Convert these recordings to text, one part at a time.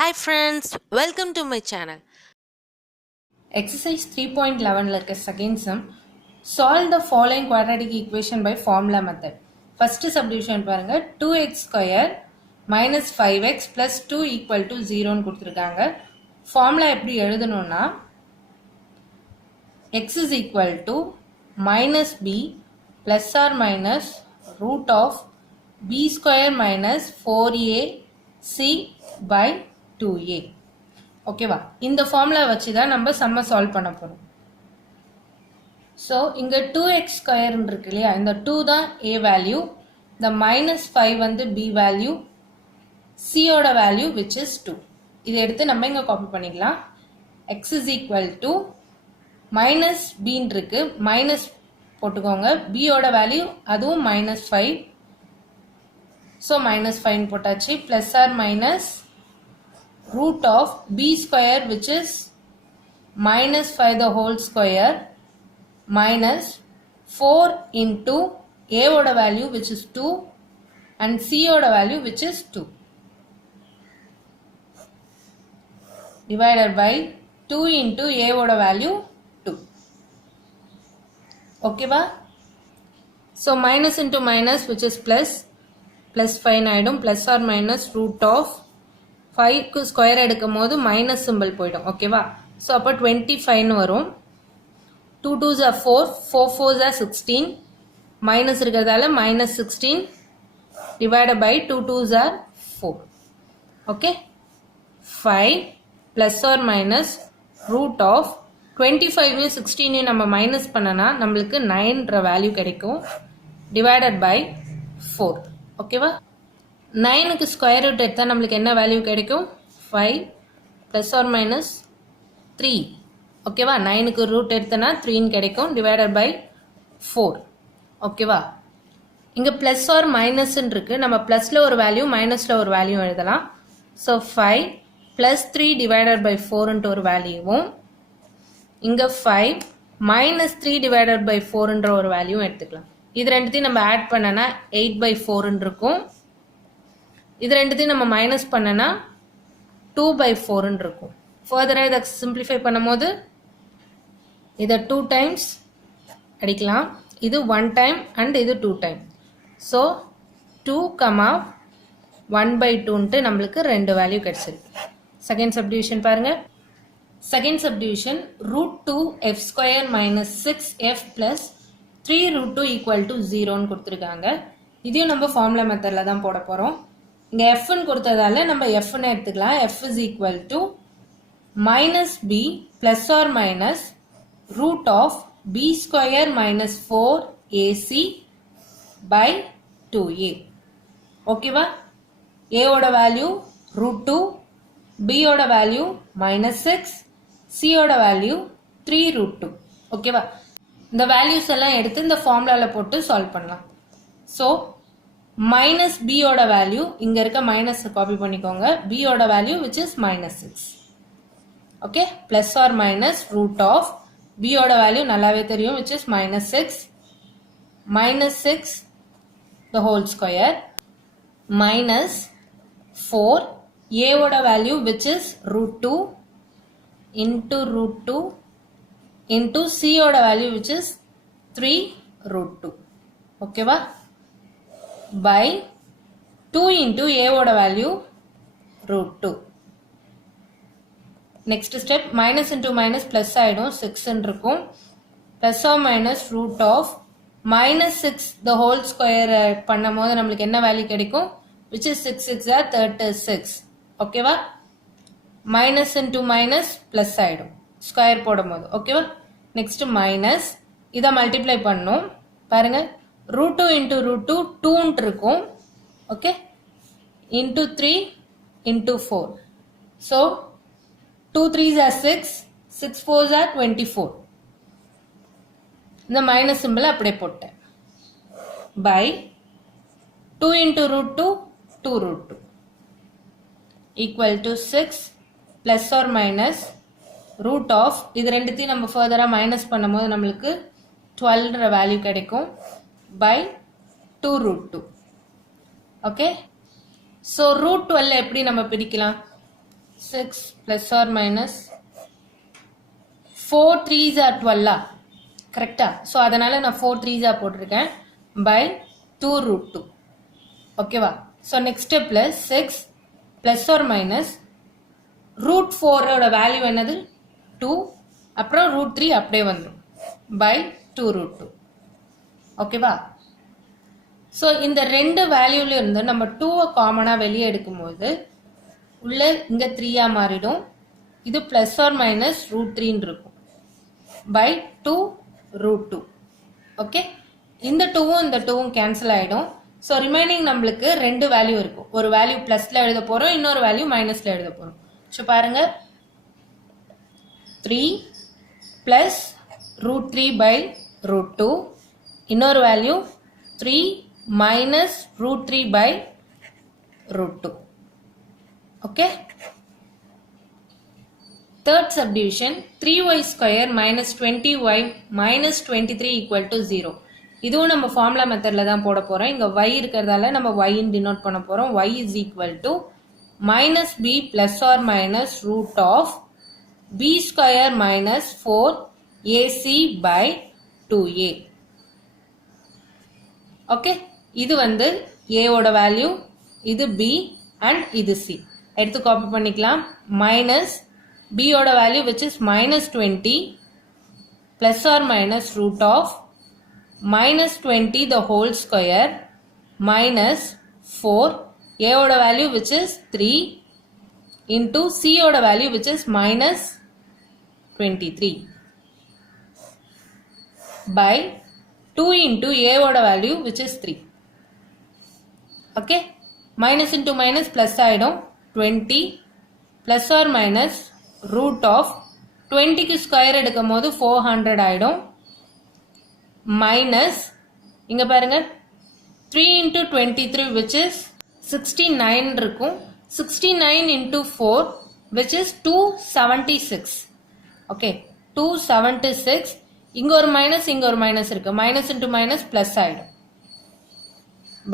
Hi friends, welcome to my channel. Exercise 3.11 இருக்க second sum. Solve the following quadratic equation by formula method. First subdivision பாருங்க 2x square minus 5x plus 2 equal to 0 கொடுத்திருக்காங்க. Formula எப்படி எழுதணும்னா x is equal to minus b plus or minus root of b square minus 4ac by 2a. ஓகேவா இந்த formula வச்சு தான் நம்ம சம்ம சால்வ் பண்ண போறோம். ஸோ இங்க 2x ஸ்கொயர் இருக்கு இல்லையா, இந்த 2 தான் a வேல்யூ, இந்த -5 வந்து b வேல்யூ, c ஓட வேல்யூ which is 2. இதை எடுத்து நம்ம இங்க காப்பி பண்ணிக்கலாம். x is equal to minus b இருக்கு, மைனஸ் போட்டுக்கோங்க, b ஓட வேல்யூ அதுவும் -5, ஸோ -5 போட்டாச்சு, plus or minus root of b square which is minus 5 the whole square minus 4 into a oda value which is 2 and c oda value which is 2 divided by 2 into a oda value 2. Okay ba? So minus into minus which is plus 5 naidum, plus or minus root of 5 square எடுக்கும் போது minus simple போயிடும். ஓகேவா? So அப்போ 25 வரும். 2 2s are 4, 4 4s are 16, minus இருக்கிறதால minus 16 divided by 2 2s are 4. Okay, 5 plus or minus root of 25 16 நம்ம minus பண்ணனா நம்மளுக்கு 9 வேல்யூ கிடைக்கும், divided by 4. ஓகேவா? 9க்கு ஸ்கொயர் ரூட் எடுத்தால் நம்மளுக்கு என்ன வேல்யூ கிடைக்கும்? 5 ப்ளஸ் ஆர் மைனஸ் 3. ஓகேவா? 9க்கு ரூட் எடுத்தனா 3 கிடைக்கும், டிவைடட் பை 4. ஓகேவா? இங்கே ப்ளஸ் ஆர் மைனஸ்ன்னு இருக்கு, நம்ம ப்ளஸில் ஒரு வேல்யூ மைனஸில் ஒரு வேல்யூ எழுதலாம். ஸோ 5 ப்ளஸ் 3 டிவைடட் பை 4ன்ட்டு ஒரு வேல்யூவும், இங்கே 5 மைனஸ் 3 டிவைடட் பை 4ன்ற ஒரு வேல்யூவும் எடுத்துக்கலாம். இது ரெண்டுத்தையும் நம்ம ஆட் பண்ணனா 8/4 இருக்கும். இது ரெண்டுத்தையும் நம்ம மைனஸ் பண்ணனா 2/4 இருக்கும். ஃபர்தராக இதை சிம்பிளிஃபை பண்ணும்போது இதை 2 டைம்ஸ் அடிக்கலாம், இது 1 டைம் அண்ட் இது 2 டைம். ஸோ 2, 1/2ன்ட்டு நம்மளுக்கு 2 வேல்யூ கிடைச்சிருக்கு. செகண்ட் சப்டிவிஷன் பாருங்க. Second subdivision √2f square minus 6f plus 3√2 equal to 0ன்னு கொடுத்துருக்காங்க. இதையும் நம்ம ஃபார்முலா மெத்தடில் தான் போட போகிறோம். இங்கே எஃப்னு கொடுத்ததால நம்ம எஃப்னு எடுத்துக்கலாம். F is equal to minus B plus or minus root of B square minus 4ac by 2a. ஓகேவா? ஏவோட வேல்யூ √2, பியோட வேல்யூ -6, சியோட வேல்யூ 3√2. ஓகேவா? இந்த வேல்யூஸ் எல்லாம் எடுத்து இந்த ஃபார்முலாவில் போட்டு சால்வ் பண்ணலாம். ஸோ மைனஸ் பியோட வேல்யூ, இங்க இருக்க மைனஸ் காப்பி பண்ணிக்கோங்க, பியோட value which is -6. Okay, plus or minus root of பியோட வேல்யூ நல்லாவே தெரியும் which is -6 the whole square minus 4 ஏவோட value which is √2 into √2 into சியோட வேல்யூ விச் இஸ் 3√2. ஓகேவா? by 2 into a ஓட value √2. Next step, minus into minus plus ஆயிடும், 6 இருக்கும், plus or minus root of -6 the whole square பண்ணும் போது நம்மளுக்கு என்ன வேல்யூ கிடைக்கும்? which is 6 6 are 36. ஓகேவா? மைனஸ் இன்டூ மைனஸ் பிளஸ் ஆயிடும் ஸ்கொயர் போடும் போது. ஓகேவா? நெக்ஸ்ட் மைனஸ், இதை மல்டிப்ளை பண்ணும் பாருங்க, √2 into √2 2 இருக்கும். Okay, into 3 into 4. So 2 3s are 6, 6 4s are 24. இந்த மைனஸ் சிம்பிள் அப்படியே போட்டேன். By 2 into √2 2√2 equal to 6 plus or minus root of, இது ரெண்டுத்தையும் நம்ம ஃபர்தராக மைனஸ் பண்ணும் போது நம்மளுக்கு 12ன்ற வேல்யூ கிடைக்கும், by 2√2. ஓகே, ஸோ √12 எப்படி நம்ம பிரிக்கலாம்? 6 plus or minus 4 3s are 12 கரெக்டா? ஸோ அதனால நான் 4 3s ஆ போட்டிருக்கேன் by 2 root 2. ஓகேவா? So next plus 6 plus or minus root 4ஓட வேல்யூ என்னது 2, அப்புறம் ரூட் 3 அப்படியே வந்துடும் by 2 root 2. ஓகேவா? ஸோ இந்த ரெண்டு வேல்யூல இருந்து நம்ம 2 காமனாக வெளியே எடுக்கும்போது உள்ள இங்கே 3ஆ மாறிடும். இது பிளஸ் ஆர் மைனஸ் ரூட் 3 இருக்கும் by 2 root 2. ஓகே, இந்த 2வும் இந்த 2வும் கேன்சல் ஆகிடும். ஸோ ரிமைனிங் நம்மளுக்கு ரெண்டு வேல்யூ இருக்கும். ஒரு வேல்யூ ப்ளஸில் எழுத போகிறோம், இன்னொரு வேல்யூ மைனஸில் எழுத போகிறோம். ஸோ பாருங்க 3 ப்ளஸ் ரூட் 3 by ரூட் 2, இன்னொரு value 3 minus root 3 by root 2. Okay. Third subdivision 3y square minus 20y minus 23 equal to 0. இதுவும் நம்ம ஃபார்முலா மெத்தட்ல தான் போட போறோம். இங்க y இருக்கிறதால நம்ம y ன்னு டினோட் பண்ண போறோம். y is equal to minus b plus or minus root of b square minus 4ac by 2a. Okay, இது வந்து a ஓட வேல்யூ, இது b and இது c. எடுத்து காப்பி பண்ணிக்கலாம். மைனஸ் b ஓட value which is minus 20 plus or minus root of minus 20 the whole square minus 4 a ஓட value which is 3 into c ஓட value which is minus 23 by 2 into a ஓட value which is 3. Okay, minus into minus plus ஆகிடும். 20 plus or minus root of 20க்கு square எடுக்கும் போது 400 ஆகிடும். Minus இங்கே பாருங்க 3 into 23 which is 69 இருக்கும். 69 into 4 which is 276. ஓகே, 276. இங்க ஒரு மைனஸ் இங்க ஒரு மைனஸ் இருக்கு. மைனஸ் இன்டூ மைனஸ் பிளஸ் ஆயிடும்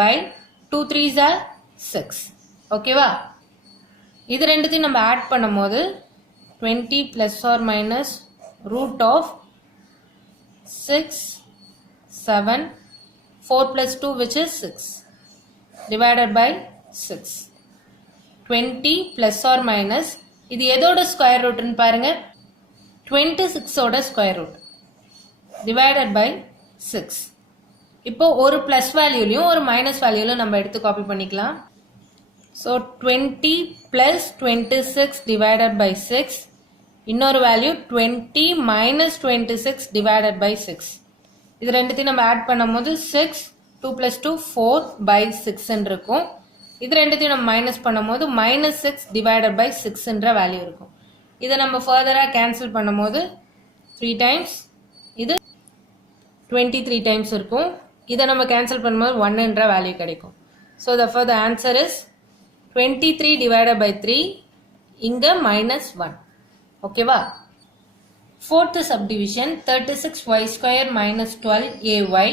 பை 2 3s are 6. ஓகேவா? இது ரெண்டுத்தையும் நம்ம ஆட் பண்ணும்போது 20 plus or minus root of 6 7 4 plus 2 which is 6 divided by 6. 20 plus or minus இது எதோட ஸ்கொயர் ரூட்னு பாருங்க, 26 ஓட ஸ்கொயர் ரூட் divided by 6. இப்போ ஒரு பிளஸ் வேல்யூலையும் ஒரு மைனஸ் வேல்யூலையும் நம்ம எடுத்து காப்பி பண்ணிக்கலாம். ஸோ 20 பிளஸ் 26 divided by 6, இன்னொரு வேல்யூ 20 மைனஸ் 26 divided by 6. இது ரெண்டுத்தையும் நம்ம ஆட் பண்ணும்போது 6 2 plus 2 4 by 6 இருக்கும். இது ரெண்டுத்தையும் நம்ம மைனஸ் பண்ணும்போது மைனஸ் 6 divided by 6ன்ற வேல்யூ இருக்கும். இதை நம்ம ஃபர்தராக கேன்சல் பண்ணும்போது 3 times, இது 23 times இருக்கும். இதை நம்ம கேன்சல் பண்ணும்போது 1ன்ற வேல்யூ கிடைக்கும். So therefore the answer is 23 divided by 3, இங்கே minus 1. ஓகேவா? Fourth subdivision 36y square minus 12ay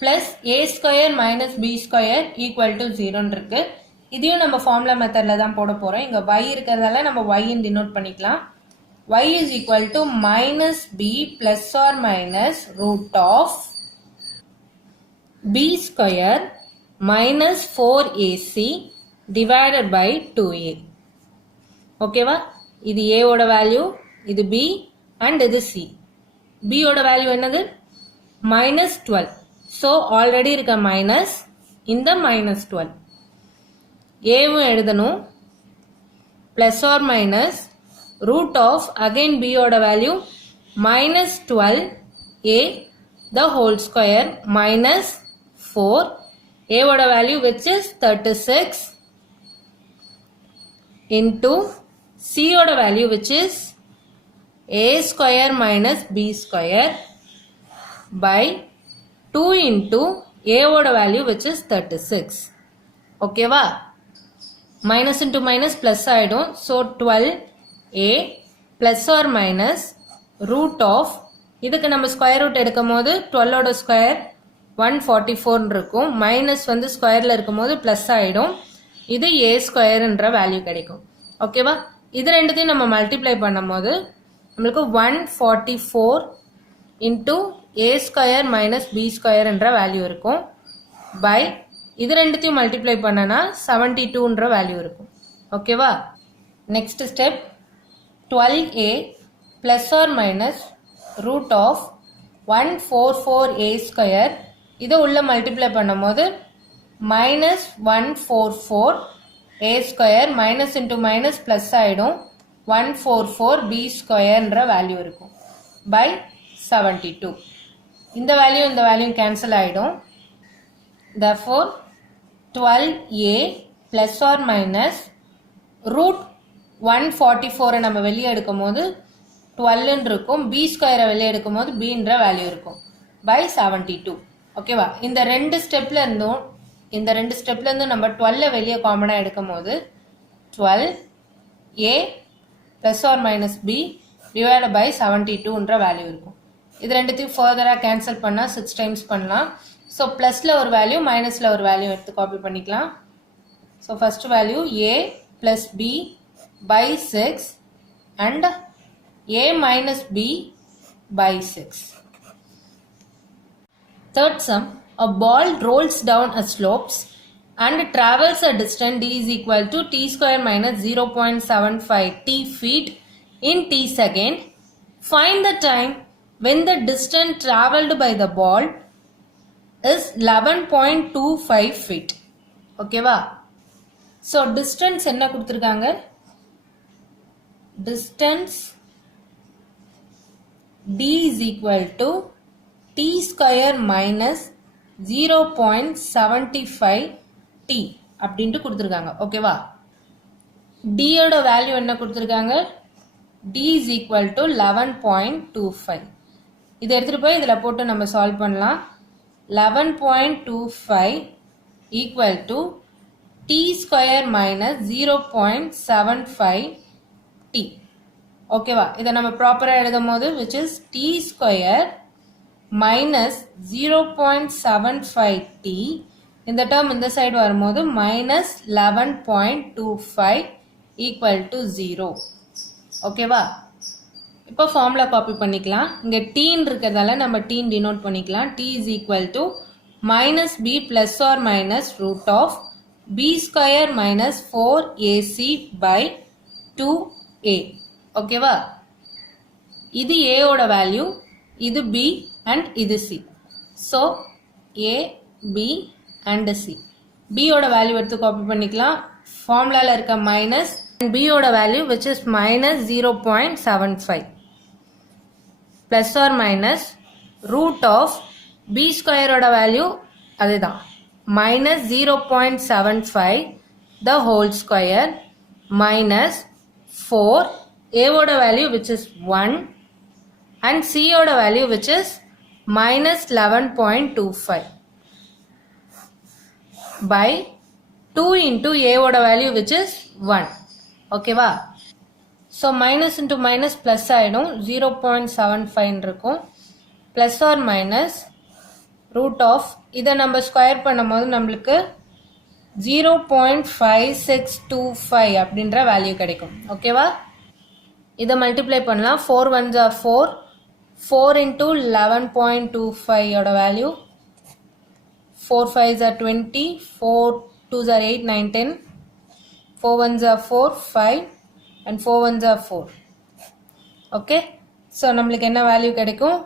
plus a square minus b square equal to 0 இருக்கு. இதையும் நம்ம ஃபார்முலா மெத்தடில் தான் போட போகிறோம். இங்கே y இருக்கிறதால நம்ம y ன்னு டினோட் பண்ணிக்கலாம். y is equal to minus b plus or minus root of b square minus 4ac divided by 2a. ஓகேவா? இது a ஓட வேல்யூ, இது b and இது c. b ஓட வேல்யூ என்னது? minus 12. ஸோ ஆல்ரெடி இருக்க மைனஸ் இந்த minus 12. ஏவும் எழுதணும். Plus or minus root of again b ஓட value minus 12a the whole square minus 4 a ஓட value which is 36 into c ஓட value which is a square minus b square by 2 into a ஓட value which is 36. ஓகேவா? Minus into minus plus ஆயிடும். So 12a plus or minus root of, இதுக்கு நம்ம square root எடுக்கும் போது 12ஓட square 144 இருக்கும். Minus ஸ்கொயரில் இருக்கும் போது ப்ளஸ் ஆகிடும். இது a ஸ்கொயர்ன்ற வேல்யூ கிடைக்கும். ஓகேவா? இது ரெண்டுத்தையும் நம்ம மல்டிப்ளை பண்ணும்போது நம்மளுக்கு 144 into A square minus B ஸ்கொயர்ன்ற வேல்யூ இருக்கும் பை இது ரெண்டுத்தையும் மல்டிப்ளை பண்ணனா 72ன்ற வேல்யூ இருக்கும். ஓகேவா? Next step 12a plus or minus root of 144a square இதை உள்ள மல்டிப்ளை பண்ணும்போது minus 144a square minus into minus plus ஆகிடும் 144b ஸ்கொயர்ன்ற வேல்யூ இருக்கும் பை 72. இந்த வேல்யூ கேன்சல் ஆகிடும். therefore 12a plus or minus root 144 நம்ம வெளியே எடுக்கும் போது 12 இருக்கும், பி ஸ்கொயரை வெளியே எடுக்கும் போது பீன்ற வேல்யூ இருக்கும் பை 72. ஓகேவா? இந்த ரெண்டு ஸ்டெப்ல இருந்தும் நம்ம 12 வெளியே காமனாக எடுக்கும் போது 12a plus or minus b divide by 72ன்ற வேல்யூ இருக்கும். இது ரெண்டுத்தையும் ஃபர்தராக கேன்சல் பண்ணால் 6 டைம்ஸ் பண்ணலாம். ஸோ ப்ளஸில் ஒரு வேல்யூ மைனஸில் ஒரு வேல்யூ எடுத்து காப்பி பண்ணிக்கலாம். So first value a plus b by 6 and a minus b by 6. Third sum, a ball rolls down a slopes and travels a distance d is equal to t square minus 0.75 t feet in t second. Find the time when the distance traveled by the ball is 11.25 feet. ஓகேவா? So distance என்ன கொடுத்துருக்காங்க? distance d is equal to t square minus 0.75 t அப்படின்ட்டு கொடுத்துருக்காங்க. ஓகேவா? d யோட value என்ன கொடுத்துருக்காங்க? d is equal to 11.25. இதை எடுத்துகிட்டு போய் இதில் போட்டு நம்ம சால்வ் பண்ணலாம். 11.25 equal to t square minus 0.75 t. ஓகேவா? இதை நம்ம ப்ராப்பராக எழுதும் போது which is t square minus 0.75 t. இந்த டேர்ம் இந்த சைடு வரும்போது minus 11.25 equal to 0. ஓகேவா? இப்போ ஃபார்முலா காப்பி பண்ணிக்கலாம். இங்கே டீன் இருக்கிறதால நம்ம டீன் டினோட் பண்ணிக்கலாம். t is equal to minus b plus or minus root of b square minus 4ac by 2a. ஓகேவா? இது a ஓட வேல்யூ, இது b and இது c. So a, b and c. b ஓட value எடுத்து copy பண்ணிக்கலாம். ஃபார்முலாவில் இருக்க மைனஸ் and b ஓட value which is minus 0.75 plus or minus root of b square ஓட வேல்யூ அதுதான் minus 0.75 the whole square minus 4 a ஓட value which is 1 and c ஓட value which is minus 11.25 by 2 into a ஓட value which is 1. ஓகேவா? So minus into minus plus ஆகிடும், 0.75 இருக்கும். Plus or minus root of இதை நம்ம square பண்ணும் போது நம்மளுக்கு 0.5625 அப்படின்ற வேல்யூ கிடைக்கும். ஓகேவா? இதை மல்டிப்ளை பண்ணலாம். 4 1s are 4, 4 into 11.25 ஓட value, 4 5s are 20, 4 2s are 8 9 10, 4 1s are 4 5 and 4 1s are 4. Okay, so நம்மளுக்கு என்ன வேல்யூ கிடைக்கும்?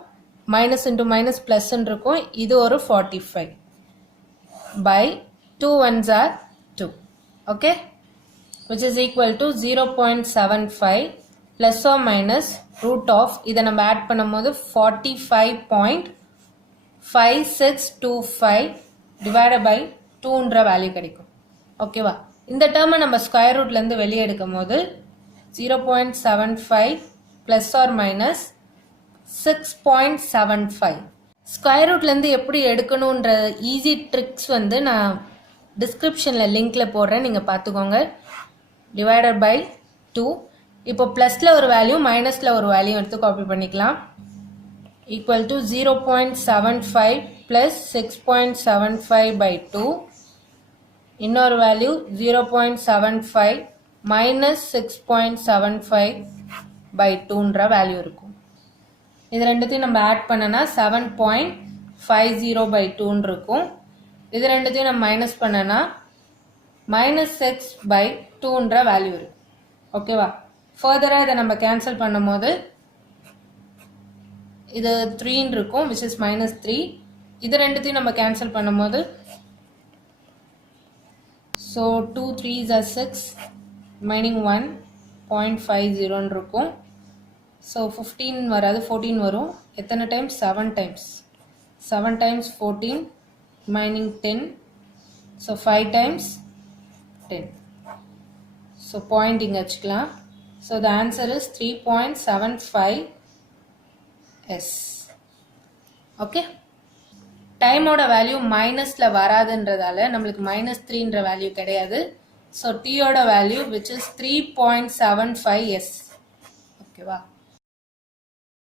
மைனஸ் இன்ட்டு மைனஸ் ப்ளஸ்ன்னு இருக்கும். இது ஒரு 45 by 2 1s are 2. Okay, which is equal to 0.75 plus or minus root of இதை நம்ம add பண்ணும் போது 45.5625 divided by 2ன்ற வேல்யூ கிடைக்கும். ஓகேவா? இந்த டேர்மை நம்ம ஸ்கொயர் ரூட்லேருந்து வெளியே எடுக்கும் போது 0.75 plus or minus 6.75. ஸ்கொயர் ரூட்லேருந்து எப்படி எடுக்கணுன்ற ஈஸி ட்ரிக்ஸ் வந்து நான் டிஸ்கிரிப்ஷனில் லிங்க்கில் போடுறேன், நீங்கள் பார்த்துக்கோங்க. Divided by 2. இப்போ ப்ளஸில் ஒரு வேல்யூ மைனஸில் ஒரு வேல்யூ எடுத்து காப்பி பண்ணிக்கலாம். Equal to 0.75 plus 6.75 by 2. இன்னொரு வேல்யூ 0.75 மைனஸ் 6.75 by 2ன்ற வேல்யூ இருக்கும். இது ரெண்டுத்தையும் நம்ம ஆட் பண்ணனா 7.50 by 2 இருக்கும். இது ரெண்டுத்தையும் நம்ம மைனஸ் பண்ணனா மைனஸ் 6 by 2ன்ற வேல்யூ இருக்கும். ஓகேவா? ஃபர்தராக இதை நம்ம கேன்சல் பண்ணும் போது இது 3 இருக்கும், which is minus 3. இது ரெண்டுத்தையும் நம்ம கேன்சல் பண்ணும் போது ஸோ 2 3s are 6 மைனிங் 1.50 இருக்கும். ஸோ 15 வராது, 14 வரும். எத்தனை times? 7 times. 7 times 14 minus 10. So 5 times 10. So point இங்கே வச்சுக்கலாம். So the answer is 3.75 S. Okay, டைமோட வேல்யூ மைனஸில் வராதுன்றதால நம்மளுக்கு -3ன்ற வேல்யூ கிடையாது. ஸோ டீயோட வேல்யூ விச் இஸ் 3.75 S. ஓகேவா?